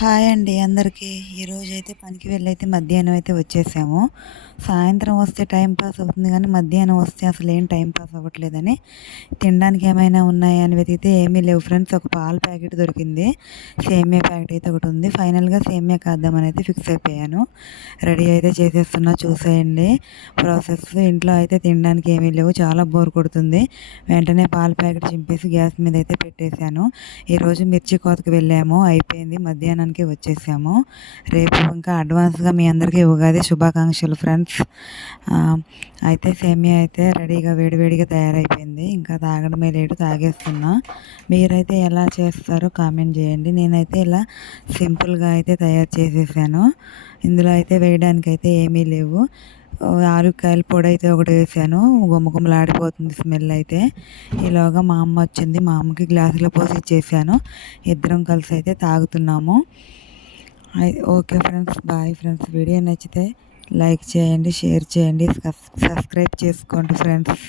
Hi అండి అందరికీ. ఈరోజైతే పనికి వెళ్ళైతే మధ్యాహ్నం అయితే వచ్చేసాము. సాయంత్రం వస్తే టైం పాస్ అవుతుంది కానీ మధ్యాహ్నం వస్తే అసలు ఏం టైం పాస్ అవ్వట్లేదని తినడానికి ఏమైనా ఉన్నాయా అని వెతికితే ఏమీ లేవు ఫ్రెండ్స్. ఒక పాల ప్యాకెట్ దొరికింది, సేమియా ప్యాకెట్ అయితే ఒకటి ఉంది. ఫైనల్గా సేమియా కాద్దామని అయితే ఫిక్స్ అయిపోయాను. రెడీ అయితే చేసేస్తున్నా, చూసేయండి ప్రాసెస్. ఇంట్లో అయితే తినడానికి ఏమీ లేవు, చాలా బోర్ కొడుతుంది. వెంటనే పాల ప్యాకెట్ చింపేసి గ్యాస్ మీద అయితే పెట్టేశాను. ఈరోజు మిర్చి కోతకు వెళ్ళాము, అయిపోయింది. మధ్యాహ్నానికి వచ్చేసాము. రేపు ఇంకా అడ్వాన్స్గా మీ అందరికీ ఉగాది శుభాకాంక్షలు ఫ్రెండ్స్. అయితే సేమియా అయితే రెడీగా వేడివేడిగా తయారైపోయింది. ఇంకా తాగడమే లేటు, తాగేస్తున్నా. మీరైతే ఎలా చేస్తారో కామెంట్ చేయండి. నేనైతే ఇలా సింపుల్గా అయితే తయారు చేసేసాను. ఇందులో అయితే వేయడానికి అయితే ఏమీ లేవు. ఆలుకాయల పొడి అయితే ఒకటి వేసాను, గుమ్మగుమ్మలాడిపోతుంది స్మెల్ అయితే. ఈలోగా మా అమ్మ వచ్చింది, మా అమ్మకి గ్లాసులో పోసి ఇచ్చేసాను. ఇద్దరం కలిసి అయితే తాగుతున్నాము. Okay friends, bye friends. Video నచ్చితే లైక్ చేయండి, షేర్ చేయండి, సబ్స్క్రైబ్ చేసుకోండి ఫ్రెండ్స్.